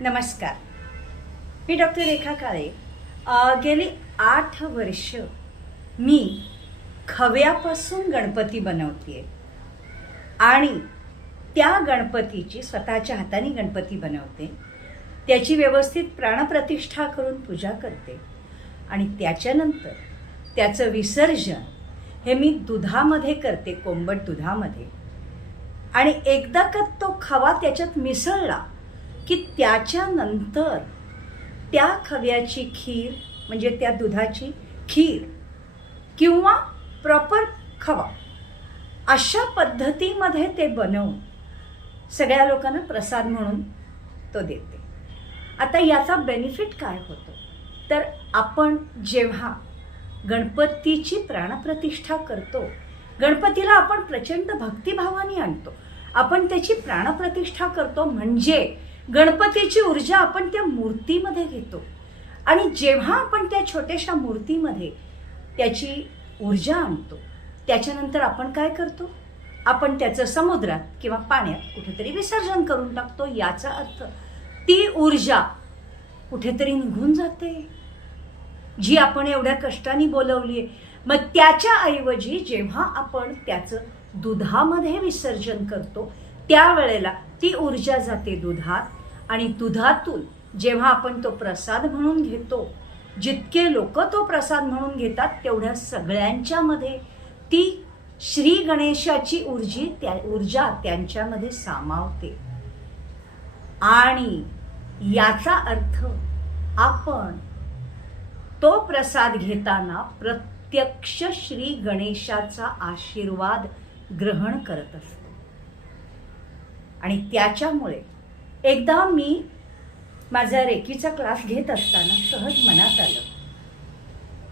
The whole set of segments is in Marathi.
नमस्कार. मी डॉक्टर रेखा काळे. गेली आठ वर्ष मी खव्यापासून गणपती बनवते आणि त्या गणपतीची स्वतःच्या हाताने गणपती बनवते. त्याची व्यवस्थित प्राणप्रतिष्ठा करून पूजा करते. आणि त्याच्यानंतर त्याचं विसर्जन हे मी दुधामध्ये करते कोंबट दुधामध्ये. आणि एकदा का तो खवा त्याच्यात मिसळला की त्याच्यानंतर त्या खव्याची खीर म्हणजे त्या दुधाची खीर किंवा प्रॉपर खवा अशा पद्धतीमध्ये ते बनवून सगळ्या लोकांना प्रसाद म्हणून तो देते. आता याचा बेनिफिट काय होतो? तर आपण जेव्हा गणपतीची प्राणप्रतिष्ठा करतो गणपतीला आपण प्रचंड भक्तिभावाने आणतो. आपण त्याची प्राणप्रतिष्ठा करतो म्हणजे गणपतीची ऊर्जा आपण त्या मूर्तीमध्ये घेतो. आणि जेव्हा आपण त्या छोट्याशा मूर्तीमध्ये त्याची ऊर्जा आणतो त्याच्यानंतर आपण काय करतो? आपण त्याचं समुद्रात किंवा पाण्यात कुठेतरी विसर्जन करून टाकतो याचा अर्थ ती ऊर्जा कुठेतरी निघून जाते. जी आपण एवढ्या कष्टाने बोलवली आहे मग त्याच्याऐवजी जेव्हा आपण त्याचं दुधामध्ये विसर्जन करतो त्यावेळेला ती ऊर्जा जाते दुधात. आणि दुधातून जेव्हा आपण तो प्रसाद म्हणून घेतो जितके लोक तो प्रसाद म्हणून घेतात तेवढ्या सगळ्यांच्यामध्ये ती श्री गणेशाची ऊर्जी त्या ऊर्जा त्यांच्यामध्ये सामावते. आणि याचा अर्थ आपण तो प्रसाद घेताना प्रत्यक्ष श्री गणेशाचा आशीर्वाद ग्रहण करत असतो. आणि त्याच्यामुळे एकदा मी माझा रेकीचा क्लास घेत असताना सहज मनात आलं.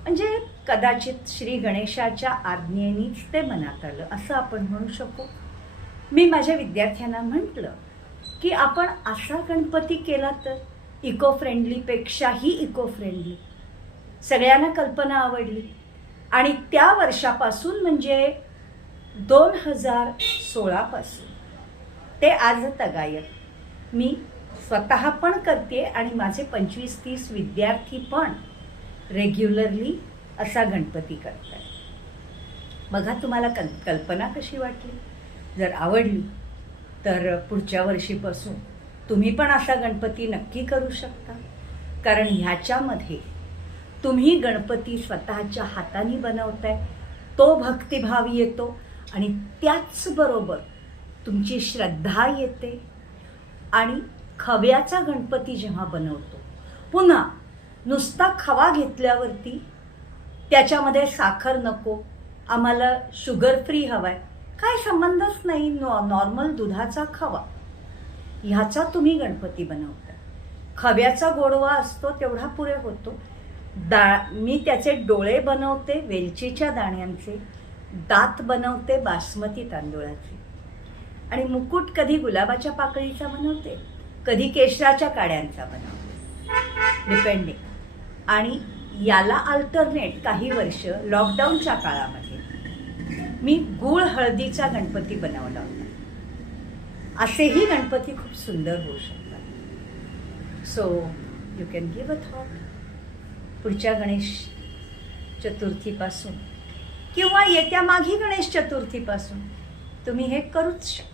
म्हणजे कदाचित श्री गणेशाच्या आज्ञेनीच ते मनात आलं असं आपण म्हणू शकू. मी माझ्या विद्यार्थ्यांना म्हटलं की आपण असा गणपती केला तर इको फ्रेंडलीपेक्षाही इको फ्रेंडली सगळ्यांना कल्पना आवडली. आणि त्या वर्षापासून म्हणजे दोन हजार सोळापासून. ते आज तगायत. मी स्वतः पण करते आणि माझे पंचवीस तीस विद्यार्थी पण रेग्युलरली असा गणपती करतात. बघा तुम्हाला कल कल्पना कशी वाटली? जर आवडली तर पुढच्या वर्षीपासून तुम्ही पण असा गणपती नक्की करू शकता. कारण ह्याच्यामध्ये तुम्ही गणपती स्वतःच्या हाताने बनवताय तो भक्तिभाव येतो आणि त्याचबरोबर तुमची श्रद्धा येते. आणि खव्याचा गणपती जेव्हा बनवतो पुन्हा नुसता खवा घेतल्यावरती त्याच्यामध्ये साखर नको आम्हाला शुगर फ्री हवाय. काय संबंधच नाही नॉ नॉर्मल दुधाचा खवा. ह्याचा तुम्ही गणपती बनवता. खव्याचा गोडवा असतो तेवढा पुरे होतो. दा मी त्याचे डोळे बनवते वेलचीच्या दाण्यांचे. दात बनवते बासमती तांदूळाचे. आणि मुकुट कधी गुलाबाच्या पाकळीचा बनवते? कधी केशराच्या काड्यांचा बनवते? डिपेंडिंग आणि याला अल्टरनेट काही वर्ष लॉकडाऊनच्या काळामध्ये मी गूळ हळदीचा गणपती बनवला होता. असेही गणपती खूप सुंदर होऊ शकतात. So you can give a thought पुढच्या गणेश चतुर्थीपासून किंवा येत्या माघी गणेश चतुर्थीपासून तुम्ही हे करूच शकता.